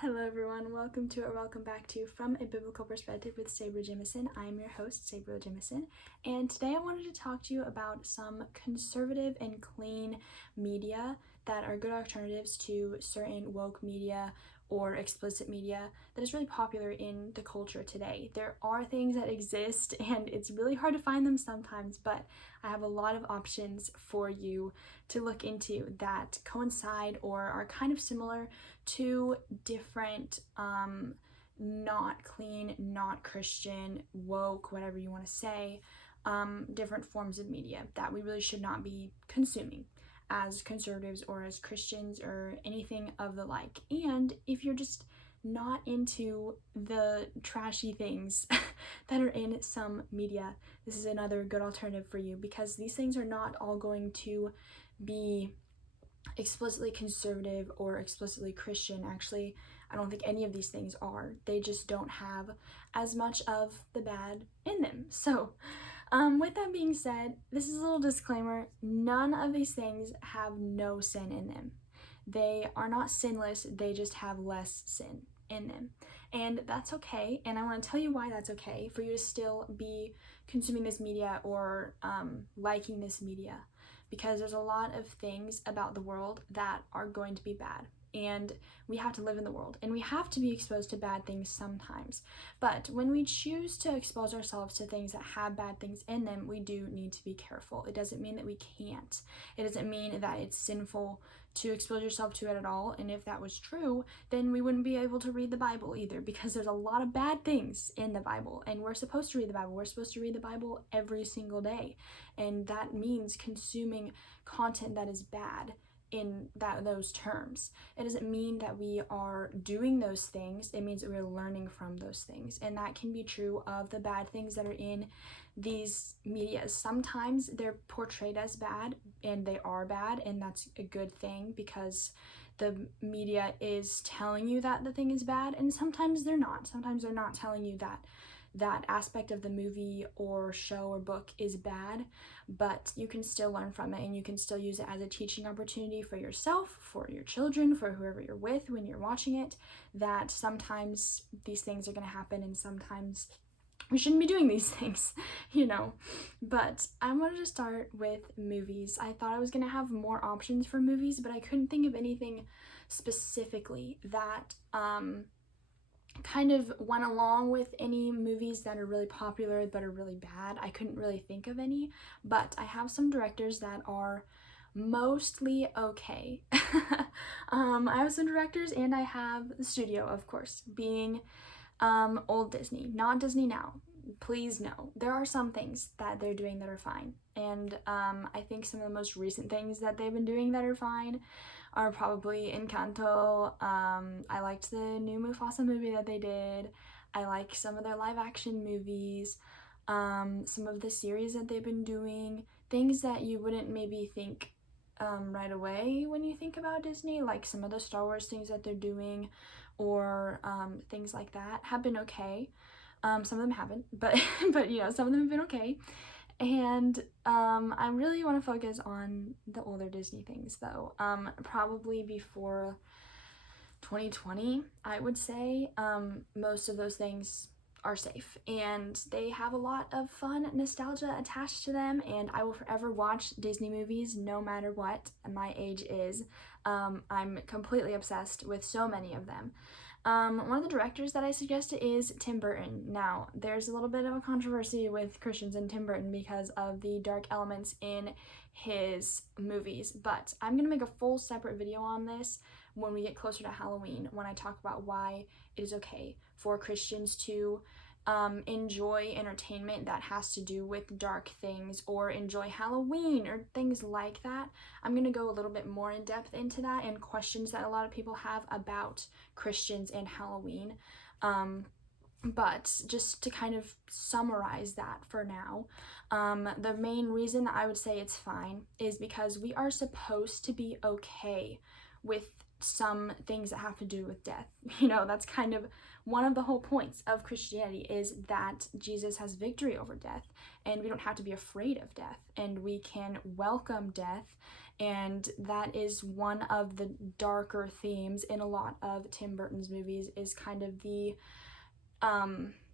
Hello everyone, welcome to or welcome back to From a Biblical Perspective with Sabra Jemison. I'm your host, Sabra Jemison, and today I wanted to talk to you about some conservative and clean media that are good alternatives to certain woke media or explicit media that is really popular in the culture today. There are things that exist and it's really hard to find them sometimes, but I have a lot of options for you to look into that coincide or are kind of similar to different not clean, not Christian, woke, whatever you want to say, different forms of media that we really should not be consuming as conservatives or as Christians or anything of the like. And if you're just not into the trashy things that are in some media, this is another good alternative for you, because these things are not all going to be explicitly conservative or explicitly Christian. Actually, I don't think any of these things are. They just don't have as much of the bad in them. So with that being said, this is a little disclaimer. None of these things have no sin in them. They are not sinless, they just have less sin in them. And that's okay, and I want to tell you why that's okay for you to still be consuming this media or liking this media, because there's a lot of things about the world that are going to be bad. And we have to live in the world, and we have to be exposed to bad things sometimes. But when we choose to expose ourselves to things that have bad things in them, we do need to be careful. It doesn't mean that we can't. It doesn't mean that it's sinful to expose yourself to it at all. And if that was true, then we wouldn't be able to read the Bible either, because there's a lot of bad things in the Bible, and we're supposed to read the Bible. We're supposed to read the Bible every single day, and that means consuming content that is bad in those terms. It doesn't mean that we are doing those things. It means that we're learning from those things, and that can be true of the bad things that are in these medias. Sometimes they're portrayed as bad, and they are bad, and that's a good thing, because the media is telling you that the thing is bad, and sometimes they're not. Sometimes they're not telling you that that aspect of the movie or show or book is bad, but you can still learn from it, and you can still use it as a teaching opportunity for yourself, for your children, for whoever you're with when you're watching it, that sometimes these things are going to happen and sometimes we shouldn't be doing these things, But I wanted to start with movies. I thought I was going to have more options for movies, but I couldn't think of anything specifically that kind of went along with any movies that are really popular but are really bad. I couldn't really think of any, but I have some directors that are mostly okay. I have some directors, and I have the studio, of course, being old Disney, not Disney now. Please no. There are some things that they're doing that are fine, and I think some of the most recent things that they've been doing that are fine are probably Encanto. I liked the new Mufasa movie that they did. I like some of their live action movies, some of the series that they've been doing, things that you wouldn't maybe think right away when you think about Disney, like some of the Star Wars things that they're doing, or things like that have been okay. Some of them haven't, but some of them have been okay. And I really want to focus on the older Disney things, though. Probably before 2020, I would say. Most of those things are safe, and they have a lot of fun nostalgia attached to them, and I will forever watch Disney movies no matter what my age is. I'm completely obsessed with so many of them. One of the directors that I suggested is Tim Burton. Now, there's a little bit of a controversy with Christians and Tim Burton because of the dark elements in his movies, but I'm going to make a full separate video on this when we get closer to Halloween, when I talk about why it is okay for Christians to enjoy entertainment that has to do with dark things, or enjoy Halloween or things like that. I'm going to go a little bit more in depth into that and questions that a lot of people have about Christians and Halloween. But just to kind of summarize that for now, the main reason I would say it's fine is because we are supposed to be okay with some things that have to do with death. You know, that's kind of one of the whole points of Christianity, is that Jesus has victory over death, and we don't have to be afraid of death, and we can welcome death. And that is one of the darker themes in a lot of Tim Burton's movies, is kind of the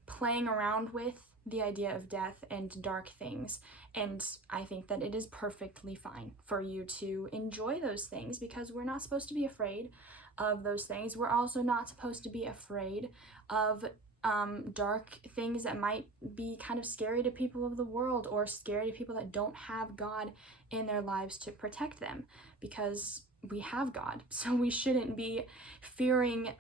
playing around with the idea of death and dark things. And I think that it is perfectly fine for you to enjoy those things, because we're not supposed to be afraid of those things. We're also not supposed to be afraid of dark things that might be kind of scary to people of the world, or scary to people that don't have God in their lives to protect them, because we have God. So we shouldn't be fearing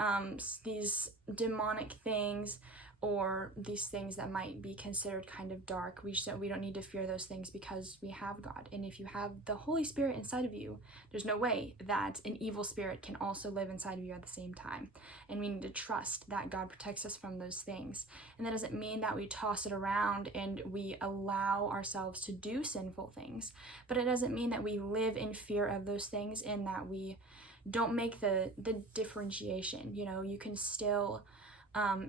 these demonic things, or these things that might be considered kind of dark. We don't need to fear those things, because we have God. And if you have the Holy Spirit inside of you, there's no way that an evil spirit can also live inside of you at the same time. And we need to trust that God protects us from those things. And that doesn't mean that we toss it around and we allow ourselves to do sinful things, but it doesn't mean that we live in fear of those things, and that we don't make the differentiation. You know, you can still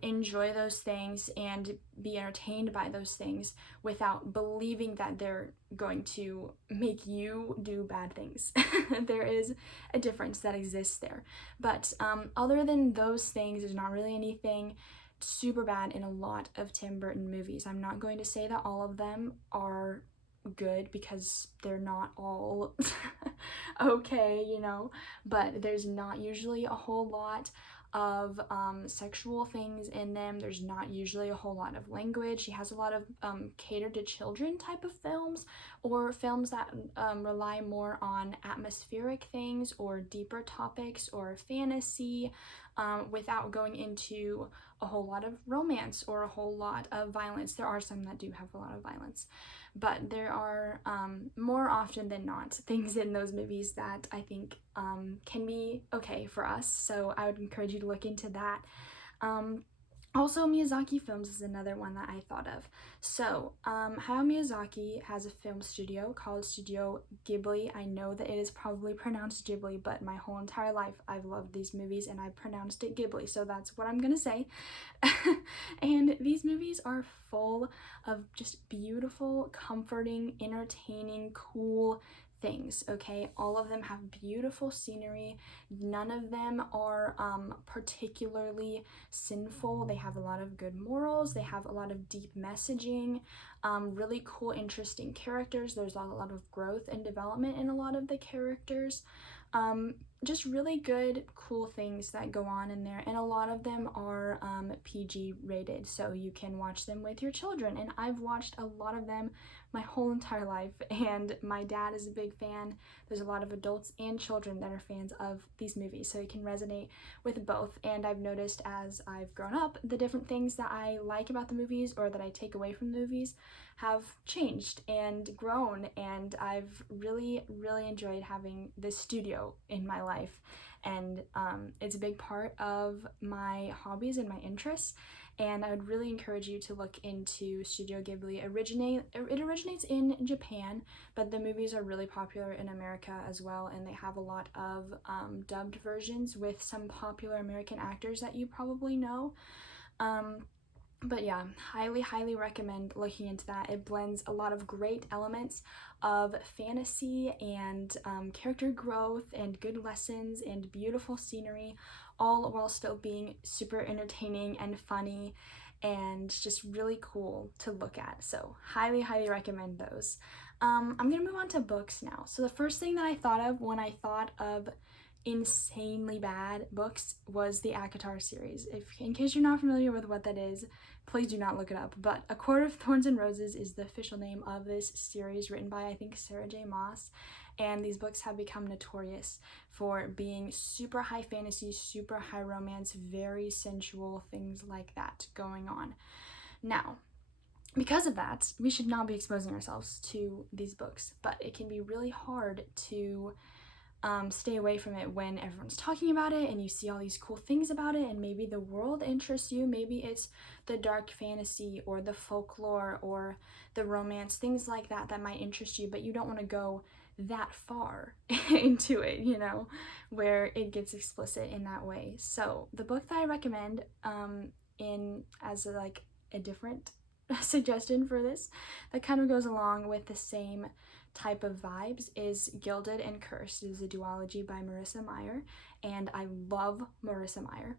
enjoy those things and be entertained by those things without believing that they're going to make you do bad things. There is a difference that exists there. But other than those things, there's not really anything super bad in a lot of Tim Burton movies. I'm not going to say that all of them are good, because they're not all okay, you know, but there's not usually a whole lot of sexual things in them. There's not usually a whole lot of language. He has a lot of catered to children type of films, or films that rely more on atmospheric things or deeper topics or fantasy, without going into a whole lot of romance or a whole lot of violence. There are some that do have a lot of violence, but there are more often than not things in those movies that I think can be okay for us. So I would encourage you to look into that. Also, Miyazaki Films is another one that I thought of. So, Hayao Miyazaki has a film studio called Studio Ghibli. I know that it is probably pronounced Ghibli, but my whole entire life I've loved these movies and I've pronounced it Ghibli, so that's what I'm gonna say. And these movies are full of just beautiful, comforting, entertaining, cool things, okay? All of them have beautiful scenery. None of them are particularly sinful. They have a lot of good morals. They have a lot of deep messaging, really cool, interesting characters. There's a lot of growth and development in a lot of the characters. Just really good, cool things that go on in there, and a lot of them are PG rated, so you can watch them with your children, and I've watched a lot of them my whole entire life, and my dad is a big fan. There's a lot of adults and children that are fans of these movies, so you can resonate with both. And I've noticed as I've grown up, the different things that I like about the movies or that I take away from the movies have changed and grown, and I've really enjoyed having this studio in my life. And it's a big part of my hobbies and my interests, and I would really encourage you to look into Studio Ghibli. It originates in Japan, but the movies are really popular in America as well, and they have a lot of dubbed versions with some popular American actors that you probably know. But yeah, highly recommend looking into that. It blends a lot of great elements of fantasy and character growth and good lessons and beautiful scenery, all while still being super entertaining and funny and just really cool to look at. So highly recommend those. I'm gonna move on to books now. So the first thing that I thought of when I thought of insanely bad books was the ACOTAR series. In case you're not familiar with what that is, please do not look it up. But A Court of Thorns and Roses is the official name of this series, written by, I think, Sarah J. Maas. And these books have become notorious for being super high fantasy, super high romance, very sensual, things like that going on. Now, because of that, we should not be exposing ourselves to these books, but it can be really hard to stay away from it when everyone's talking about it and you see all these cool things about it, and maybe the world interests you. Maybe it's the dark fantasy or the folklore or the romance, things like that that might interest you, but you don't want to go that far into it, you know, where it gets explicit in that way. So the book that I recommend in as a different suggestion for this that kind of goes along with the same type of vibes is Gilded and Cursed. It is a duology by Marissa Meyer, and I love Marissa Meyer.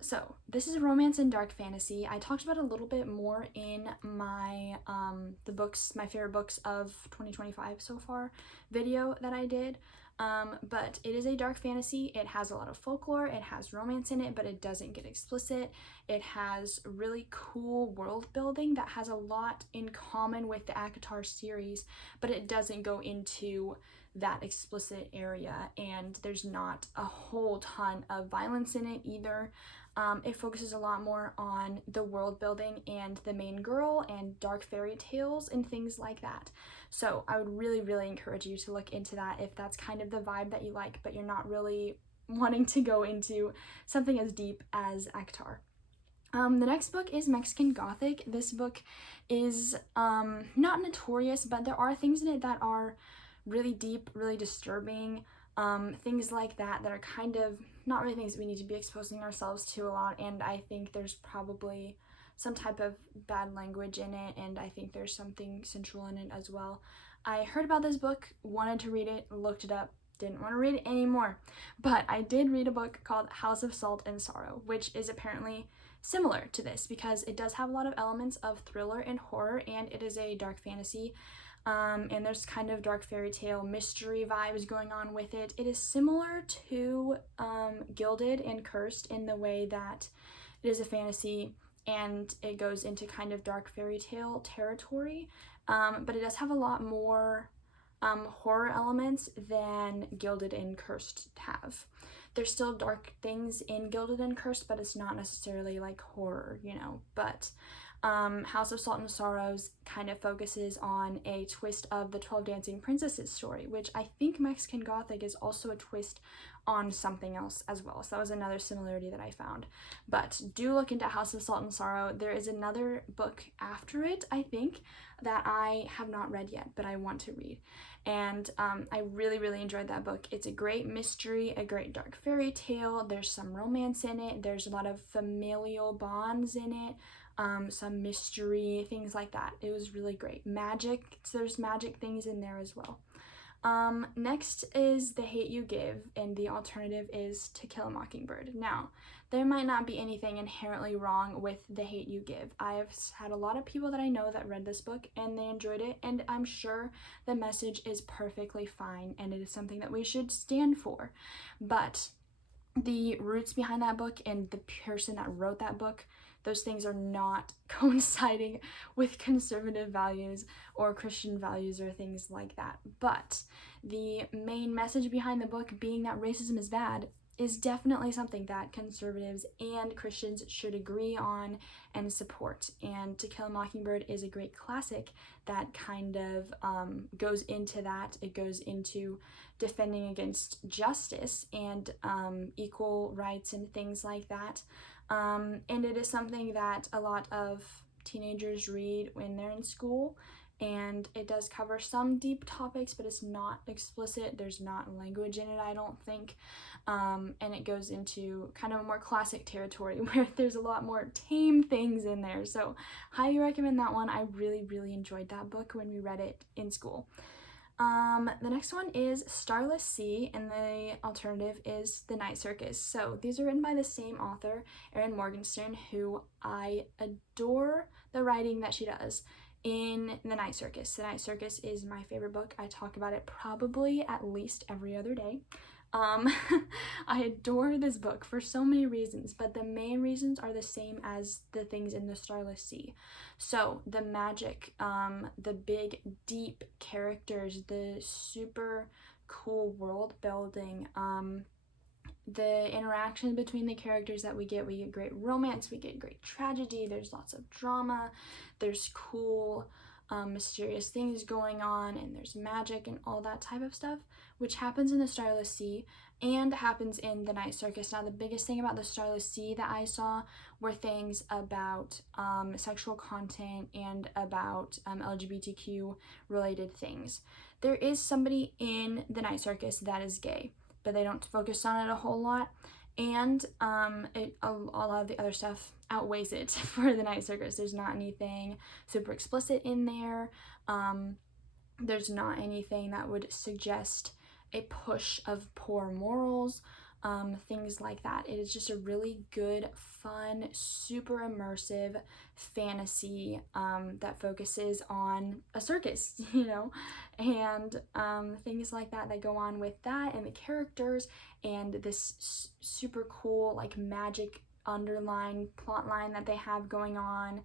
So this is a romance and dark fantasy. I talked about it a little bit more in my my favorite books of 2025 so far video that I did. But it is a dark fantasy. It has a lot of folklore, it has romance in it, but it doesn't get explicit. It has really cool world building that has a lot in common with the ACOTAR series, but it doesn't go into that explicit area, and there's not a whole ton of violence in it either. It focuses a lot more on the world building and the main girl and dark fairy tales and things like that. So I would really, really encourage you to look into that if that's kind of the vibe that you like, but you're not really wanting to go into something as deep as ACOTAR. The next book is Mexican Gothic. This book is not notorious, but there are things in it that are really deep, really disturbing, things like that are kind of not really things we need to be exposing ourselves to a lot, and I think there's probably some type of bad language in it, and I think there's something sensual in it as well. I heard about this book, wanted to read it, looked it up, didn't want to read it anymore, but I did read a book called House of Salt and Sorrow, which is apparently similar to this because it does have a lot of elements of thriller and horror, and it is a dark fantasy. And there's kind of dark fairy tale mystery vibes going on with it. It is similar to Gilded and Cursed in the way that it is a fantasy and it goes into kind of dark fairy tale territory, but it does have a lot more horror elements than Gilded and Cursed have. There's still dark things in Gilded and Cursed, but it's not necessarily like horror, you know, but House of Salt and Sorrows kind of focuses on a twist of the 12 Dancing Princesses story, which I think Mexican Gothic is also a twist on something else as well. So that was another similarity that I found. But do look into House of Salt and Sorrow. There is another book after it, I think, that I have not read yet, but I want to read. And I really, really enjoyed that book. It's a great mystery, a great dark fairy tale. There's some romance in it. There's a lot of familial bonds in it. Some mystery, things like that. It was really great. Magic, so there's magic things in there as well. Next is The Hate You Give, and the alternative is To Kill a Mockingbird. Now, there might not be anything inherently wrong with The Hate You Give. I've had a lot of people that I know that read this book and they enjoyed it, and I'm sure the message is perfectly fine and it is something that we should stand for. But the roots behind that book and the person that wrote that book, those things are not coinciding with conservative values or Christian values or things like that. But the main message behind the book being that racism is bad is definitely something that conservatives and Christians should agree on and support. And To Kill a Mockingbird is a great classic that kind of goes into that. It goes into defending against justice and equal rights and things like that. And it is something that a lot of teenagers read when they're in school, and it does cover some deep topics, but it's not explicit. There's not language in it, I don't think. And it goes into kind of a more classic territory where there's a lot more tame things in there. So highly recommend that one. I really, really enjoyed that book when we read it in school. The next one is Starless Sea, and the alternative is The Night Circus. So these are written by the same author, Erin Morgenstern, who I adore the writing that she does in The Night Circus. The Night Circus is my favorite book. I talk about it probably at least every other day. I adore this book for so many reasons, but the main reasons are the same as the things in the Starless Sea. So the magic, the big deep characters, the super cool world building, the interaction between the characters that we get great romance, we get great tragedy, there's lots of drama, there's cool mysterious things going on, and there's magic and all that type of stuff, which happens in the Starless Sea and happens in The Night Circus. Now, the biggest thing about the Starless Sea that I saw were things about sexual content and about LGBTQ related things. there is somebody in the night circus that is gay, but they don't focus on it a whole lot. And a lot of the other stuff outweighs it for the night circus. There's not anything super explicit in there. There's not anything that would suggest a push of poor morals, things like that. It is just a really good, fun, super immersive fantasy that focuses on a circus, and things like that go on with that, and the characters, and this super cool, like, magic underline plot line that they have going on,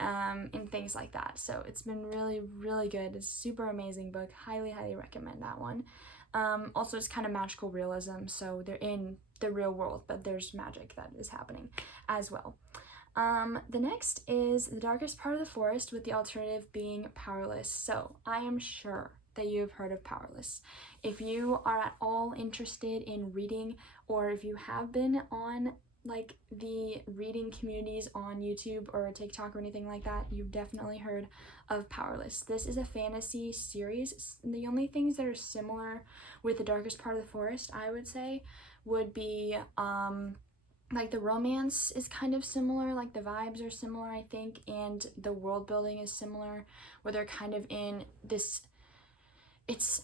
and things like that. So it's been really, really good. It's a super amazing book. Highly, highly recommend that one. Also, it's kind of magical realism, so they're in the real world, but there's magic that is happening as well. The next is The Darkest Part of the Forest, with the alternative being Powerless. So I am sure that you have heard of Powerless. If you are at all interested in reading, or if you have been on like the reading communities on YouTube or TikTok or anything like that, you've definitely heard of Powerless. This is a fantasy series. The only things that are similar with The Darkest Part of the Forest, I would say, would be like the romance is kind of similar, like the vibes are similar, I think, and the world building is similar, where they're kind of in this, it's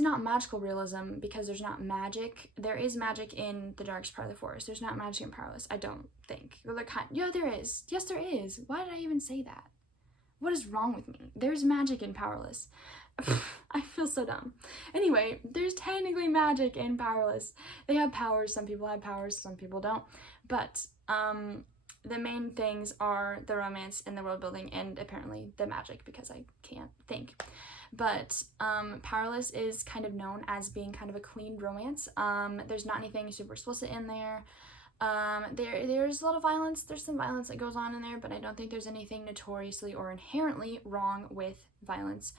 not magical realism because there's not magic. There is magic in The Darkest Part of the Forest. There's not magic in Powerless, I don't think. Well, yeah, there is. Yes, there is. Why did I even say that? What is wrong with me? There's magic in Powerless. I feel so dumb. Anyway, there's technically magic in Powerless. They have powers. Some people have powers, some people don't. But the main things are the romance and the world building, and apparently the magic, because I can't think. But Powerless is kind of known as being kind of a clean romance. There's not anything super explicit in there. There's a lot of violence. There's some violence that goes on in there, but I don't think there's anything notoriously or inherently wrong with violence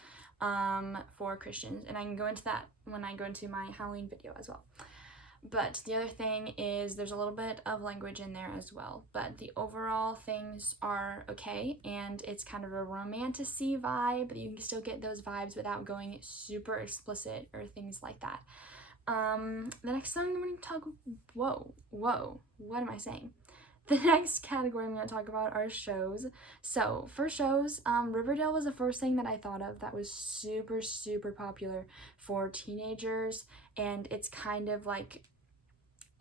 for Christians. And I can go into that when I go into my Halloween video as well. But the other thing is there's a little bit of language in there as well. But the overall things are okay, and it's kind of a romantasy vibe, but you can still get those vibes without going super explicit or things like that. The next song I'm going to talk, what am I saying? The next category I'm going to talk about are shows. So for shows, Riverdale was the first thing that I thought of that was super, super popular for teenagers, and it's kind of like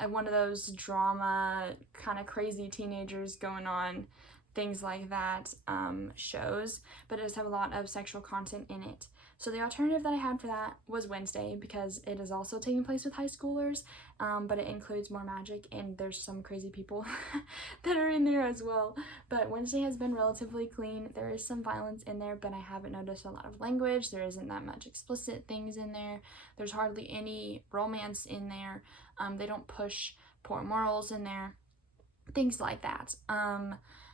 one of those drama, kind of crazy teenagers going on, things like that, shows, but it does have a lot of sexual content in it. So the alternative that I had for that was Wednesday, because it is also taking place with high schoolers, but it includes more magic, and there's some crazy people that are in there as well. But Wednesday has been relatively clean. There is some violence in there, but I haven't noticed a lot of language. There isn't that much explicit things in there. There's hardly any romance in there. They don't push poor morals in there. Things like that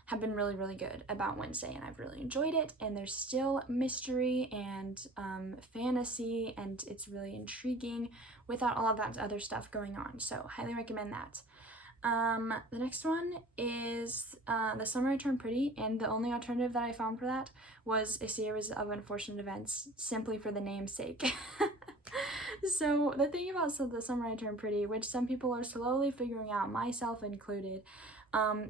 have been really, really good about Wednesday, and I've really enjoyed it. And there's still mystery and fantasy, and it's really intriguing without all of that other stuff going on. So highly recommend that. The next one is The Summer I Turned Pretty, and the only alternative that I found for that was a series of unfortunate events, simply for the name's sake. So the thing about The Summer I Turned Pretty, which some people are slowly figuring out, myself included,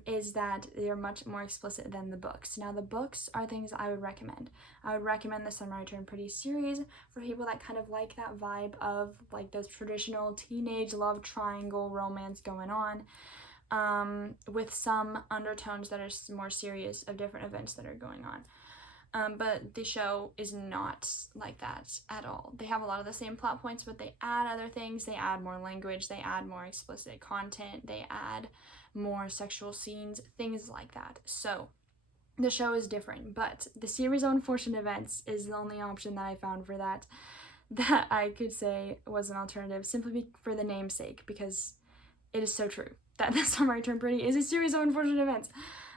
is that they're much more explicit than the books. Now, the books are things I would recommend. I would recommend the Summer I Turned Pretty series for people that kind of like that vibe of like those traditional teenage love triangle romance going on, with some undertones that are more serious of different events that are going on. But the show is not like that at all. They have a lot of the same plot points, but they add other things. They add more language, they add more explicit content, they add more sexual scenes, things like that. So the show is different, but the series of unfortunate events is the only option that I found for that I could say was an alternative, simply for the namesake, because it is so true that The Summer I Turned Pretty is a series of unfortunate events.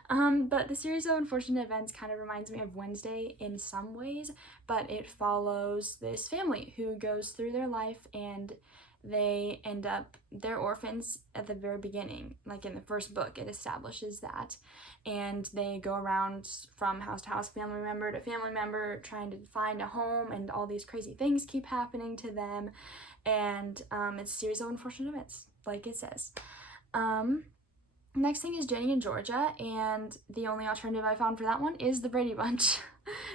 But the series of unfortunate events kind of reminds me of Wednesday in some ways, but it follows this family who goes through their life, and they're orphans at the very beginning. Like in the first book, it establishes that. And they go around from house to house, family member to family member, trying to find a home, and all these crazy things keep happening to them. And it's a series of unfortunate events, like it says. Next thing is Jenny and Georgia, and the only alternative I found for that one is the Brady Bunch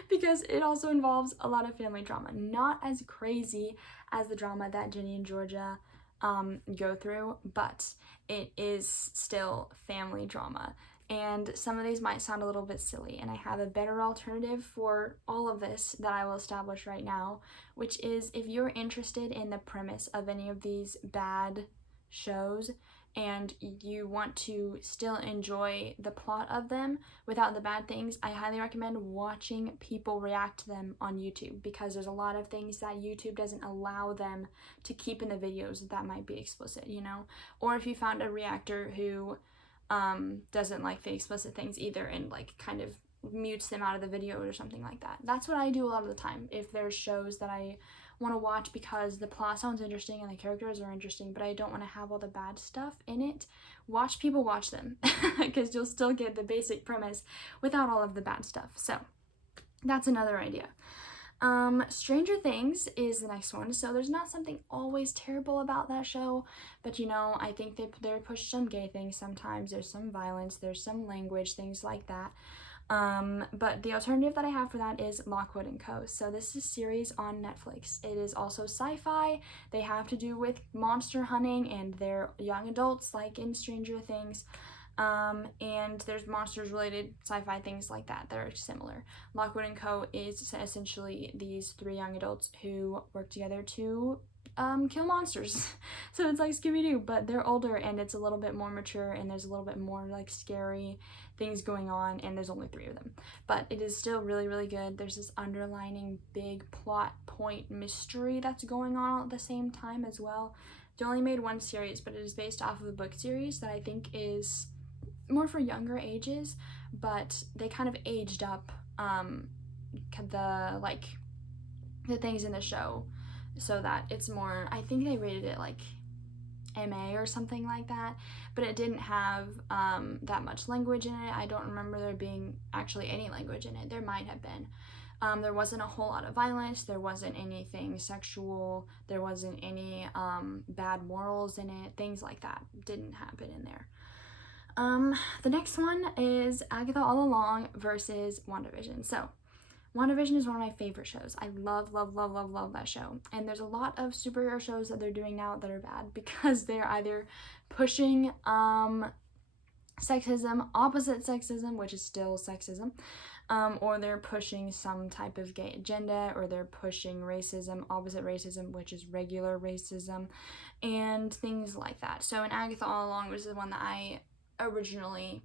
because it also involves a lot of family drama. Not as crazy as the drama that Jenny and Georgia go through, but it is still family drama. And some of these might sound a little bit silly, and I have a better alternative for all of this that I will establish right now, which is if you're interested in the premise of any of these bad shows and you want to still enjoy the plot of them without the bad things, I highly recommend watching people react to them on YouTube, because there's a lot of things that YouTube doesn't allow them to keep in the videos that might be explicit, you know? Or if you found a reactor who doesn't like the explicit things either and like kind of mutes them out of the video or something like that. That's what I do a lot of the time if there's shows that I want to watch because the plot sounds interesting and the characters are interesting, but I don't want to have all the bad stuff in it. Watch people watch them because you'll still get the basic premise without all of the bad stuff. So that's another idea. Stranger Things is the next one. So there's not something always terrible about that show, but you know, I think they push some gay things sometimes. There's some violence, there's some language, things like that. But the alternative that I have for that is Lockwood and Co. So this is a series on Netflix. It is also sci-fi. They have to do with monster hunting, and they're young adults like in Stranger Things. And there's monsters related sci-fi things like that are similar. Lockwood and Co. is essentially these three young adults who work together to kill monsters. So it's like Scooby-Doo, but they're older and it's a little bit more mature and there's a little bit more like scary things going on, and there's only 3 of them. But it is still really, really good. There's this underlining big plot point mystery that's going on at the same time as well. They only made 1 series, but it is based off of a book series that I think is more for younger ages, but they kind of aged up the things in the show so that it's more, I think they rated it like MA or something like that, but it didn't have that much language in it. I don't remember there being actually any language in it. There might have been. There wasn't a whole lot of violence, there wasn't anything sexual, there wasn't any bad morals in it, things like that didn't happen in there. The next one is Agatha All Along versus WandaVision. So, WandaVision is one of my favorite shows. I love, love, love, love, love that show. And there's a lot of superhero shows that they're doing now that are bad because they're either pushing sexism, opposite sexism, which is still sexism, or they're pushing some type of gay agenda, or they're pushing racism, opposite racism, which is regular racism, and things like that. So in Agatha All Along was the one that I originally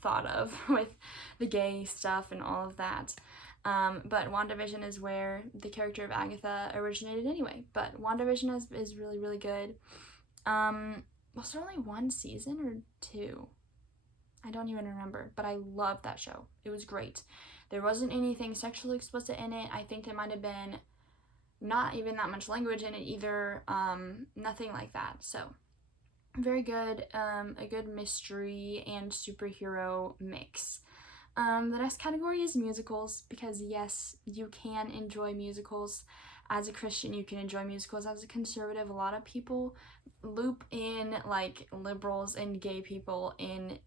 thought of with the gay stuff and all of that. But WandaVision is where the character of Agatha originated anyway. But WandaVision is really, really good. Was there only 1 season or 2? I don't even remember, but I loved that show. It was great. There wasn't anything sexually explicit in it. I think there might have been not even that much language in it either. Nothing like that. So very good, a good mystery and superhero mix. The next category is musicals, because yes, you can enjoy musicals. As a Christian, you can enjoy musicals. As a conservative, a lot of people loop in like liberals and gay people in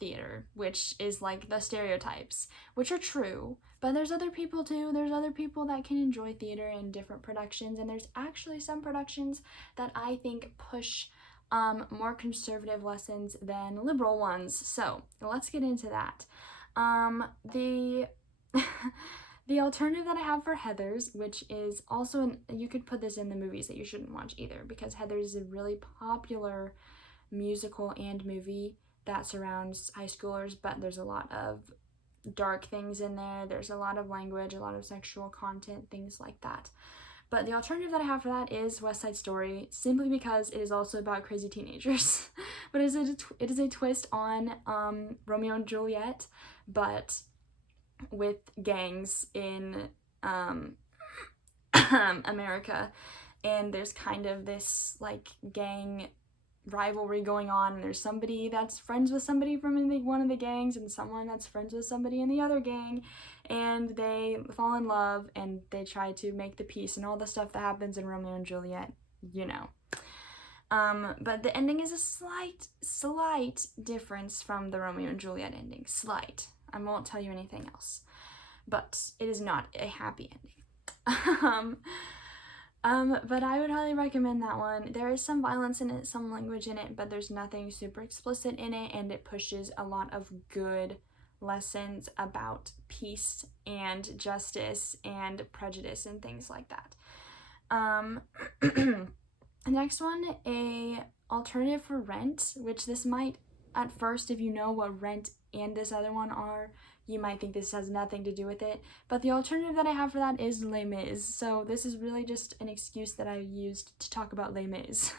theater, which is like the stereotypes, which are true, but there's other people too. There's other people that can enjoy theater and different productions, and there's actually some productions that I think push more conservative lessons than liberal ones. So let's get into that. The alternative that I have for Heathers, which is also you could put this in the movies that you shouldn't watch either, because Heathers is a really popular musical and movie that surrounds high schoolers, but there's a lot of dark things in there. There's a lot of language, a lot of sexual content, things like that. But the alternative that I have for that is West Side Story, simply because it is also about crazy teenagers. But it is a twist on Romeo and Juliet, but with gangs in America. and there's kind of this like gang rivalry going on, and there's somebody that's friends with somebody from one of the gangs and someone that's friends with somebody in the other gang, and they fall in love and they try to make the peace and all the stuff that happens in Romeo and Juliet, you know. But the ending is a slight difference from the Romeo and Juliet ending. Slight. I won't tell you anything else. But it is not a happy ending. But I would highly recommend that one. There is some violence in it, some language in it, but there's nothing super explicit in it, and it pushes a lot of good lessons about peace and justice and prejudice and things like that. The next one, a alternative for Rent, which this might, at first, if you know what Rent and this other one are, you might think this has nothing to do with it, but the alternative that I have for that is Les Mis. So this is really just an excuse that I used to talk about Les Mis.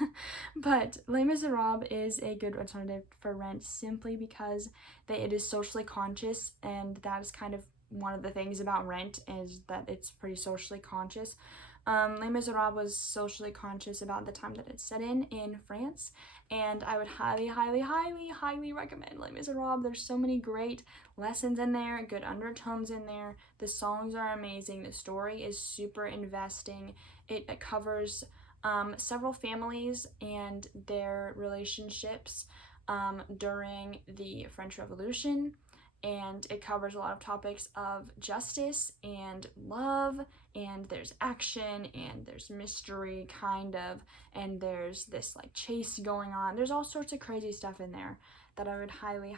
But Les Miserables is a good alternative for Rent simply because it is socially conscious, and that is kind of one of the things about Rent, is that it's pretty socially conscious. Les Miserables was socially conscious about the time that it's set in France, and I would highly recommend Les Miserables. There's so many great lessons in there, good undertones in there. The songs are amazing. The story is super investing. It covers several families and their relationships during the French Revolution, and it covers a lot of topics of justice and love, and there's action and there's mystery kind of, and there's this like chase going on. There's all sorts of crazy stuff in there that I would highly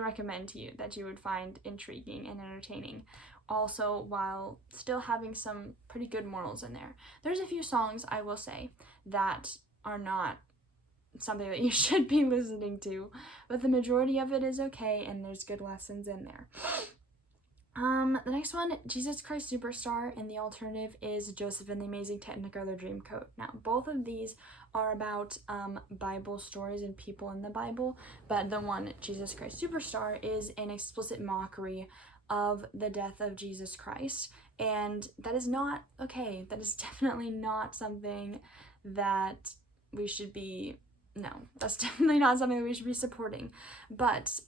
recommend to you, that you would find intriguing and entertaining, also while still having some pretty good morals in there. There's a few songs, I will say, that are not something that you should be listening to, but the majority of it is okay, and there's good lessons in there. The next one, Jesus Christ Superstar, and the alternative is Joseph and the Amazing Technicolor Dreamcoat. Now, both of these are about Bible stories and people in the Bible, but the one, Jesus Christ Superstar, is an explicit mockery of the death of Jesus Christ, and that is not okay. That is definitely not something that we should be, no, that's definitely not something that we should be supporting. But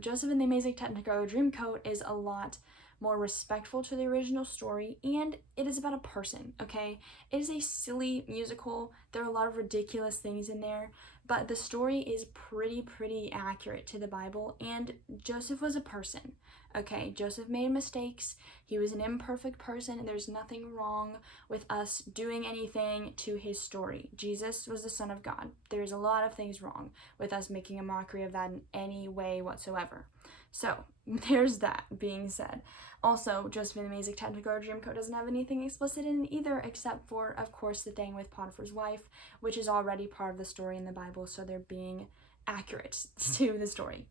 Joseph and the Amazing Technicolor Dreamcoat is a lot more respectful to the original story, and it is about a person, okay? It is a silly musical. There are a lot of ridiculous things in there, but the story is pretty accurate to the Bible, and Joseph was a person, okay? Joseph made mistakes. He was an imperfect person, and there's nothing wrong with us doing anything to his story. Jesus was the Son of God. There's a lot of things wrong with us making a mockery of that in any way whatsoever. So there's that being said. Also, Joseph and the Amazing Technicolor Dreamcoat doesn't have anything explicit in it either, except for, of course, the thing with Potiphar's wife, which is already part of the story in the Bible, so they're being accurate to the story.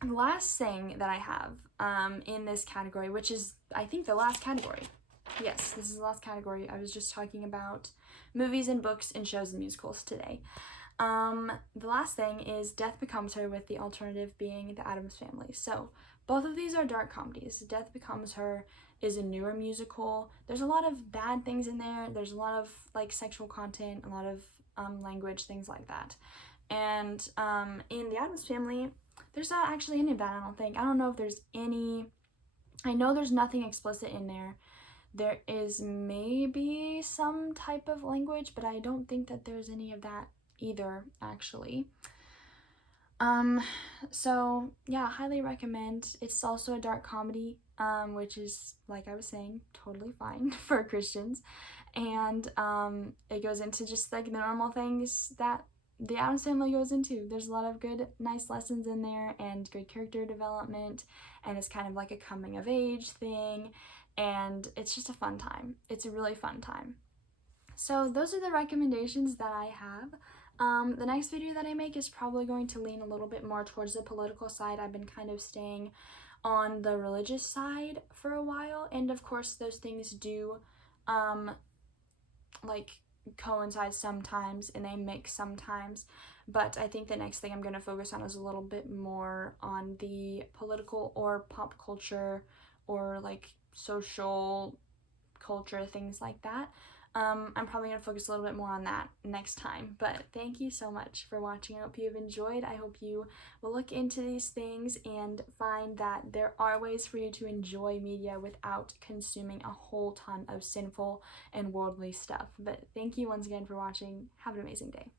The last thing that I have in this category, which is, I think, the last category. Yes, this is the last category. I was just talking about movies and books and shows and musicals today. The last thing is Death Becomes Her, with the alternative being The Addams Family. So both of these are dark comedies. Death Becomes Her is a newer musical. There's a lot of bad things in there. There's a lot of like sexual content, a lot of language, things like that. And in The Addams Family, there's not actually any of that, I don't think. I don't know if there's any. I know there's nothing explicit in there. There is maybe some type of language, but I don't think that there's any of that either, actually. So yeah, highly recommend. It's also a dark comedy, which is, like I was saying, totally fine for Christians, and it goes into just like the normal things that the Addams Family goes into. There's a lot of good, nice lessons in there and good character development, and it's kind of like a coming of age thing, and it's just a fun time. It's a really fun time. So those are the recommendations that I have. The next video that I make is probably going to lean a little bit more towards the political side. I've been kind of staying on the religious side for a while, and of course those things do like coincide sometimes and they mix sometimes, but I think the next thing I'm going to focus on is a little bit more on the political or pop culture or like social culture, things like that. I'm probably going to focus a little bit more on that next time. But thank you so much for watching. I hope you've enjoyed. I hope you will look into these things and find that there are ways for you to enjoy media without consuming a whole ton of sinful and worldly stuff. But thank you once again for watching. Have an amazing day.